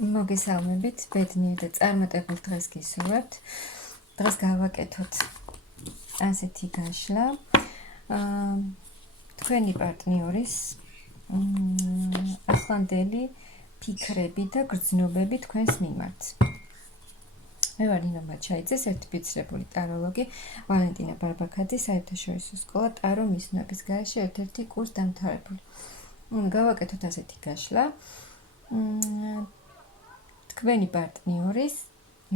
მოგესალმებით, ბედნიერ და წარმატებულ დღეს გისურვებთ. დღეს გავაკეთოთ ასეთი გაშლა. თქვენი პარტნიორის ახლანდელი ფიქრები და გრძნობები თქვენს მიმართ. მე ვარ ნინო მაჩაიძეს, სერტიფიცირებული ტაროლოგი, ვალენტინა ბარბაქაძე, საერთაშორისო სკოლა ტარო მისნობის გარეშე ერთ-ერთი კურს დამთავრებული. გავაკეთოთ ასეთი გაშლა. თქვენი პარტნიორის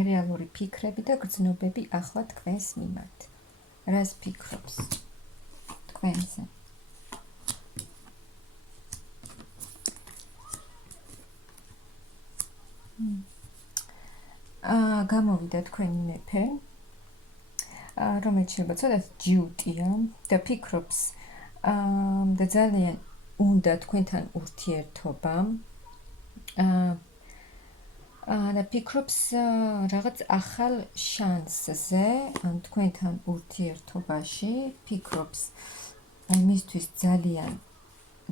რეალური ფიქრები და გრძნობები ახლა თქვენს მიმართ. რას ფიქრობს თქვენზე? გამოვიდა თქვენი მეფე, რომელიც შეიძლება ცოტა ჯიუტია და ფიქრობს და ძალიან უნდა თქვენთან ურთიერთობა. და ფიქრობს რაღაც ახალ შანსზე თქვენთან ურთიერთობაში, ფიქრობს მისთვის ძალიან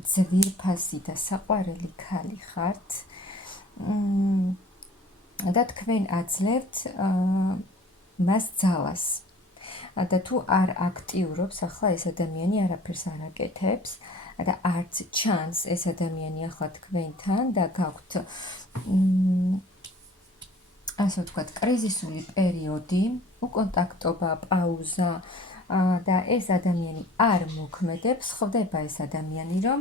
ძვირფასი და საყვარელი ქალი ხართ და თქვენ აძლევთ მას ძალას. და თუ არ აქტიურობს ახლა ეს ადამიანი არაფერს არ აკეთებს და არც ჩანს ეს ადამიანი ახლა თქვენთან და გაქვთ ასე ვთქვათ, კრიზისული პერიოდი, უკონტაქტობა, პაუზა და ეს ადამიანი არ მოქმედებს, ხვდება ეს ადამიანი, რომ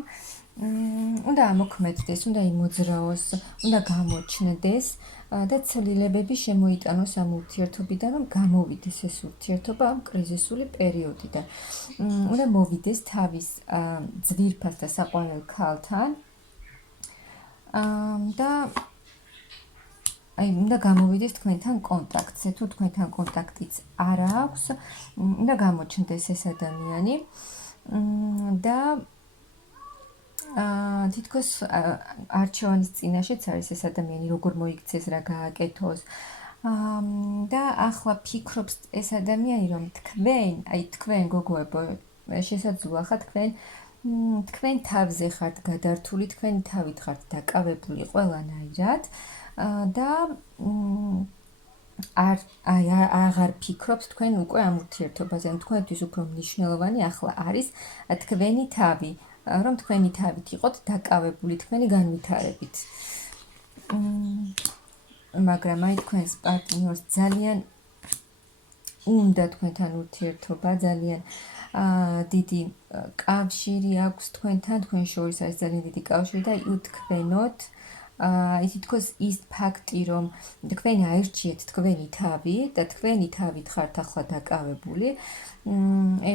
უნდა ამოქმედდეს, უნდა იმოძრაოს, უნდა გამოჩნდეს და ცვლილებები შემოიტანოს ამ ურთიერთობიდან, რომ გამოვიდეს ეს ურთიერთობა ამ კრიზისული პერიოდიდან. უნდა მოვიდეს თავის ძვირფას და საყვარელ ქალთან და უნდა გამოვიდეს თქვენთან კონტაქტზე, თუ თქვენთან კონტაქტიც არ აქვს, უნდა გამოჩნდეს ეს ადამიანი და თითქოს არჩევანის წინაშეც არის ეს ადამიანი, როგორ მოიქცეს, რა გააკეთოს. და ახლა ფიქრობს ეს ადამიანი, რომ თქვენ გოგოებო, შესაძლოა ხა თქვენ თავზე ხართ გადართული, თქვენი თავით ხართ დაკავებული ყველანაირად და აღარ ფიქრობთ თქვენ უკვე ამ ურთიერთობაზე, თქვენთვის უფრო მნიშვნელოვანი ახლა არის თქვენი თავი, რომ თქვენი თავით იყოთ დაკავებული თქვენი განვითარებით. მაგრამ აი თქვენს პარტნიორს ძალიან უნდა თქვენთან ურთიერთობა, ძალიან დიდი კავშირი აქვს თქვენთან, თქვენ შორის არის ძალიან დიდი კავშირი და უთქვენოთ თითქოს ის ფაქტი, რომ თქვენ აირჩიეთ თქვენი თავი და თქვენი თავით ხართ ახლა დაკავებული,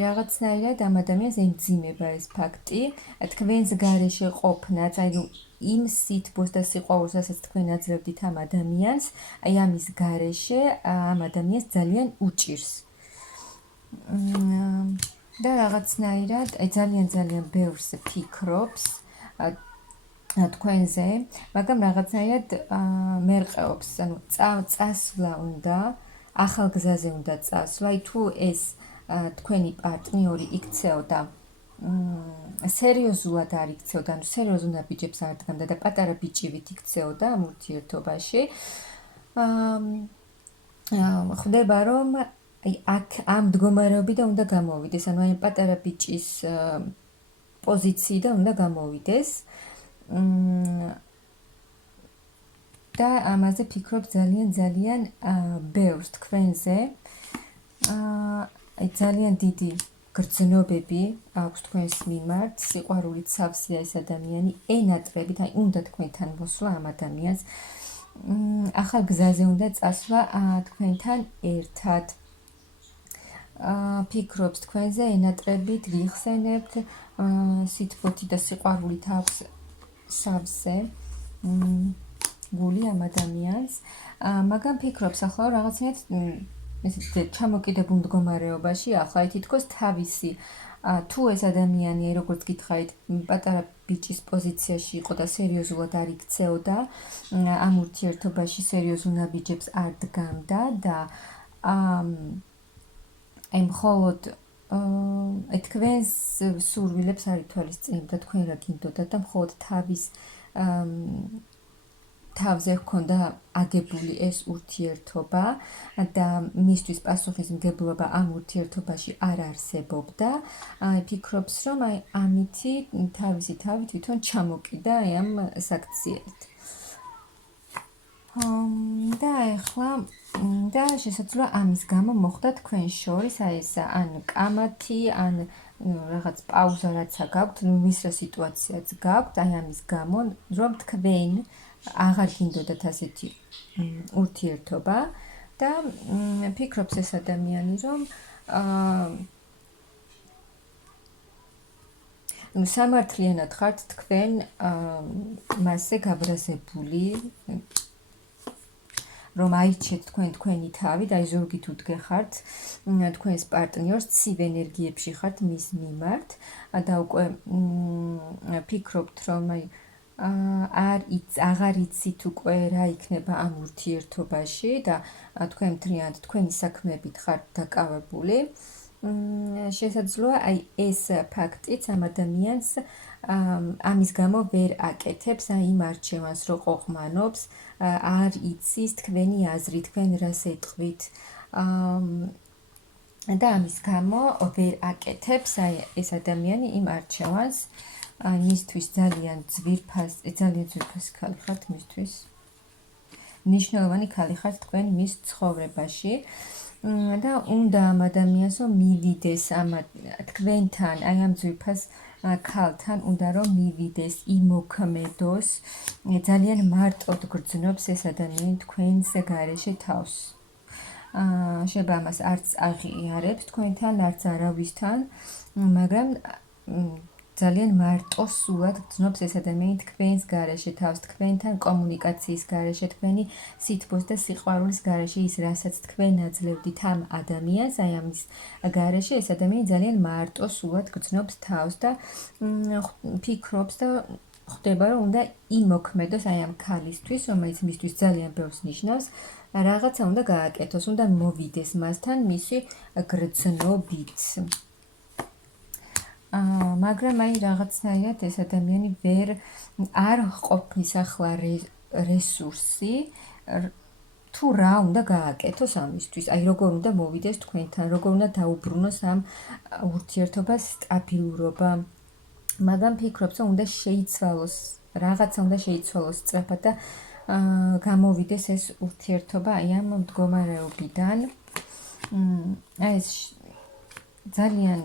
რაღაცნაირად ამ ადამიანს ემძიმება ეს ფაქტი, თქვენს გარეშე ყოფნაც, აი იმ სითბოს და სიყვარულს, რასაც თქვენ აძლევდით ამ ადამიანს, აი ამის გარეშე ამ ადამიანს ძალიან უჭირს. და რაღაცნაირად, აი ძალიან ბევრს ფიქრობს თქვენზე, მაგრამ რაღაცნაირად მერყეობს, ანუ წასვლა უნდა, ახალ გზაზე უნდა წასვლა, თუ ეს თქვენი პარტნიორი იქცეოდა, სერიოზულად არ იქცეოდა, ანუ სერიოზულ ნაბიჯებს არ დგამდა და პატარა ბიჭივით იქცეოდა ამ ურთიერთობაში, ხვდება, რომ აქ ამ მდგომარეობიდან უნდა გამოვიდეს, ანუ აი პატარა ბიჭის პოზიციიდან უნდა გამოვიდეს. და ამაზე ფიქრობს ძალიან ბევრს თქვენზე. ძალიან დიდი გრძნობები აქვს თქვენს მიმართ, სიყვარულით სავსეა ეს ადამიანი, ენატრებით, აი უნდა თქვენთან მოსვლა ამ ადამიანს. ახალ გზაზე უნდა წასვლა თქვენთან ერთად. ფიქრობს თქვენზე, ენატრებით, გიხსენებთ, სითბოთი და სიყვარულით აქვს სავსე გული ამ ადამიანს, მაგრამ ფიქრობს ახლა რაღაცნაირად ესეთ ჩამოკიდებულ მდგომარეობაში, ახლა თითქოს თავისი თუ ეს ადამიანი, როგორც გითხარით, პატარა ბიჭის პოზიციაში იყო და სერიოზულად არ იქცეოდა, ამ ურთიერთობაში სერიოზულ ნაბიჯებს არ დგამდა და აი მხოლოდ თქვენს სურვილებს არ ითვალისწინებდა, თქვენ რა გინდოდათ და მხოლოდ თავზე ჰქონდა აგებული ეს ურთიერთობა და მისთვის პასუხისმგებლობა ამ ურთიერთობაში არ არსებობდა, ფიქრობს, რომ ამითი თავისი თავი თვითონ ჩამოკიდა ამ საქციელით. და ეხლა და შესაძლოა ამის გამო მოხდა თქვენ შორის ეს ან კამათი, ან რაღაც პაუზა რაცა გაქვთ, ვისრა სიტუაციაც გაქვთ, ამის გამო, რომ თქვენ აღარ გინდოდათ ასეთი ურთიერთობა და ფიქრობს ეს ადამიანი, რომ სამართლიანად ხართ თქვენ მასზე გაბრაზებული, რომ აირჩიეთ თქვენი თავი და ზურგით უდგეხართ თქვენს პარტნიორს, ცივ ენერგიებში ხართ მის მიმართ და უკვე ფიქრობთ, რომ აღარ იცით უკვე რა იქნება ამ ურთიერთობაში და თქვენ მთლიანად თქვენი საქმეებით ხართ დაკავებული. შესაძლოა ეს ფაქტიც ამ ადამიანს ამის გამო ვერ აკეთებს იმ არჩევანს, რო ყოყმანობს, არ იცის თქვენი აზრი, თქვენ რას ეტყვით და ამის გამო ვერ აკეთებს ეს ადამიანი იმ არჩევანს, მისთვის ძალიან ძვირფასი ქალი ხართ მისთვის. მნიშვნელოვანი ქალი ხართ თქვენ მის ცხოვრებაში და უნდა ამ ადამიანს რომ მივიდეს თქვენთან, ამ ძვირფას ქალთან უნდა რომ მივიდეს, იმოქმედოს, ძალიან მარტოდ გრძნობს ეს ადამიანი თქვენს გარეშე თავს. შეიძლება ამას არც აღიარებს თქვენთან, არც არავისთან, მაგრამ ძალიან მარტო სულად გრძნობს ეს ადამიანი თქვენს გარეშე თავს, თქვენთან კომუნიკაციის გარეშე, თქვენი სითბოს და სიყვარულის გარეშე, ის რასაც თქვენ აძლევდით ამ ადამიანს, ამის გარეშე ეს ადამიანი ძალიან მარტო სულად გრძნობს თავს და ფიქრობს და ხვდება, რომ უნდა იმოქმედოს ამ ქალისთვის, რომელიც მისთვის ძალიან ბევრს ნიშნავს, რაღაცა უნდა გააკეთოს, უნდა მოვიდეს მასთან მისი გრძნობით. მაგრამ რაღაცნაირად ეს ადამიანი არ ყოფნის ახლა რესურსი, თუ რა უნდა გააკეთოს ამისთვის, როგორ უნდა მოვიდეს თქვენთან, როგორ უნდა დაუბრუნოს ამ ურთიერთობას სტაბილურობა. მაგრამ ფიქრობს, რომ უნდა შეიცვალოს, რაღაცა უნდა შეიცვალოს სწრაფად და გამოვიდეს ეს ურთიერთობა ამ მდგომარეობიდან. ეს ძალიან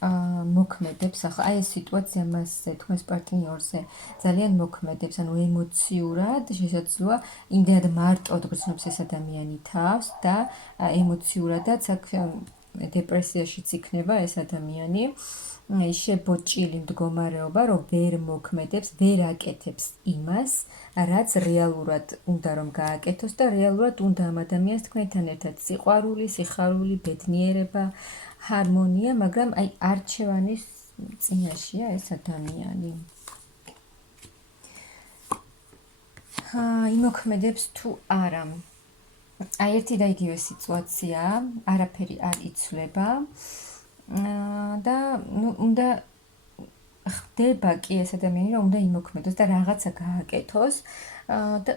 მოქმედებს, ახლა ეს სიტუაცია მასზე, თქვენს პარტნიორზე ძალიან მოქმედებს, ანუ ემოციურად შესაძლოა იმდენად მარტოდ გრძნობს ეს ადამიანი თავს და ემოციურადაც აქ დეპრესიაშიც იქნება ეს ადამიანი. შებოჭილი მდგომარეობა, რომ ვერ მოქმედებს, ვერ აკეთებს იმას, რაც რეალურად უნდა რომ გააკეთოს და რეალურად უნდა ამ ადამიანს თქვენთან ერთად სიყვარული, სიხარული, ბედნიერება, ჰარმონია, მაგრამ არჩევანის წინაშეა ეს ადამიანი. იმოქმედებს თუ არა. ერთი და იგივე სიტუაციაა, არაფერი არ იცვლება და უნდა ხდება კი ეს ადამიანი, რომ უნდა იმოქმედოს და რაღაცა გააკეთოს და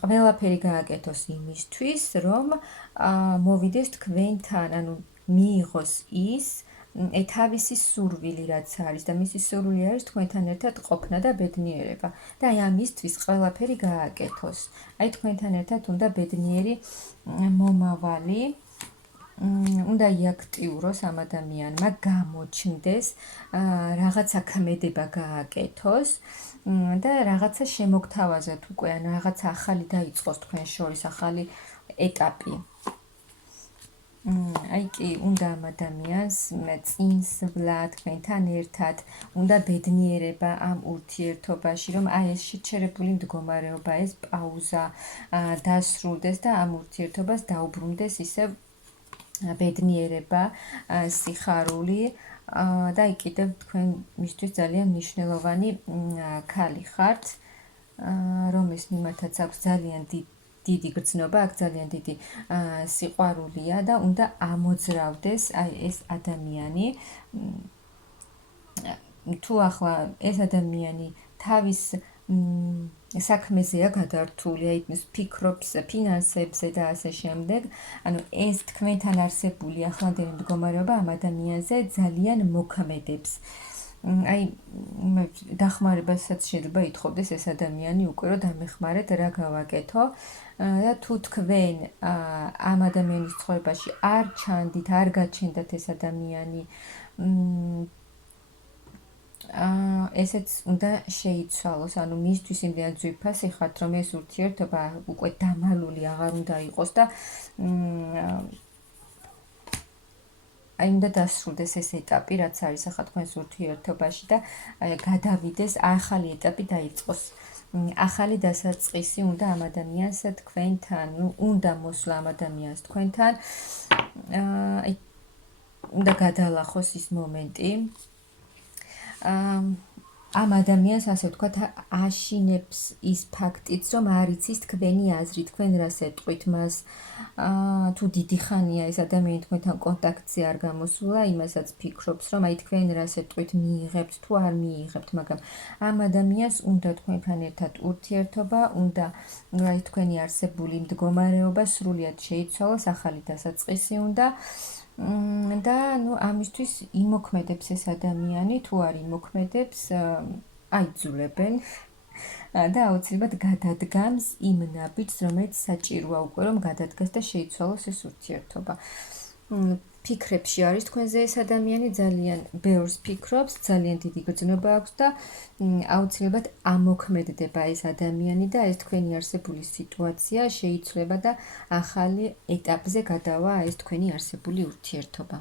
ყველაფერი გააკეთოს იმისთვის, რომ მოვიდეს თქვენთან, ანუ მიიღოს ის თავისი სურვილი რაც არის და მისი სურვილი არის თქვენთან ერთად ყოფნა და ბედნიერება და ამისთვის ყველაფერი გააკეთოს. თქვენთან ერთად უნდა ბედნიერი მომავალი, უნდა იაქტიუროს ამ ადამიანმა, გამოჩნდეს, რაღაცა ქმედება გააკეთოს და რაღაცა შემოგთავაზოთ უკვე, ან რაღაცა ახალი დაიწყოს თქვენ შორის, ახალი ეტაპი. კი, უნდა ამ ადამიანს წინსვლა თქვენთან ერთად, უნდა ბედნიერება ამ ურთიერთობაში, რომ ეს შეჩერებული მდგომარეობა, ეს პაუზა დასრულდეს და ამ ურთიერთობას დაუბრუნდეს ისევ ბედნიერება, სიხარული და კიდევ თქვენ მისთვის ძალიან მნიშვნელოვანი ქალი ხართ, რომლის მიმართაც აქვს ძალიან დიდი გრძნობა, აქ ძალიან დიდი სიყვარულია და უნდა ამოძრავდეს ეს ადამიანი. თუ ახლა ეს ადამიანი თავის საქმეზეა გადართული, აი ფიქრობს ფინანსებზე და ასე შემდეგ. ანუ ეს თქვენთან არსებული ახლანდელი მდგომარეობა ამ ადამიანზე ძალიან მოქმედებს. აი დახმარებასაც შეიძლება ითხოვდეს ეს ადამიანი უკვე რომ დამეხმარეთ რა გავაკეთო და თუ თქვენ ამ ადამიანის ცხოვრებაში არ ჩანდით, არ გაჩნდათ ეს ადამიანი, ესეც უნდა შეიცვალოს, ანუ მისთვის იმდენად ძვირფასი ხართ, რომ ეს ურთიერთობა უკვე დამალული აღარ უნდა იყოს და აი უნდა დასრულდეს ეს ეტაპი, რაც არის ახლა თქვენს ურთიერთობაში და გადავიდეს, ახალი ეტაპი დაიწყოს. ახალი დასაწყისი უნდა ამ ადამიანს თქვენთან, უნდა მოსვლა ამ ადამიანს თქვენთან, უნდა გადალახოს ის მომენტი. ამ ადამიანს ასე ვთქვათ აშინებს ის ფაქტიც, რომ არ იცის თქვენი აზრი, თქვენ რას ეტყვით მას, თუ დიდი ხანია ეს ადამიანი თქვენთან კონტაქტზე არ გამოსულა, იმასაც ფიქრობს, რომ აი თქვენ რას ეტყვით, მიიღებთ თუ არ მიიღებთ, მაგრამ ამ ადამიანს უნდა თქვენთან ერთად ურთიერთობა, უნდა აი თქვენი არსებული მდგომარეობა სრულად შეიცვალოს, ახალი დასაწყისი უნდა და ამისთვის იმოქმედებს ეს ადამიანი, თუ არ იმოქმედებს, აიძულებენ და აუცილებლად გადადგამს იმ ნაბიჯს, რომელიც საჭიროა უკვე რომ გადადგას და შეიცვალოს ეს ურთიერთობა. ფიქრებში არის თქვენზე ეს ადამიანი, ძალიან ბევრს ფიქრობს, ძალიან დიდი გრძნობა აქვს და აუცილებლად ამოქმედდება ეს ადამიანი და ეს თქვენი არსებული სიტუაცია შეიცვლება და ახალი ეტაპზე გადავა ეს თქვენი არსებული ურთიერთობა.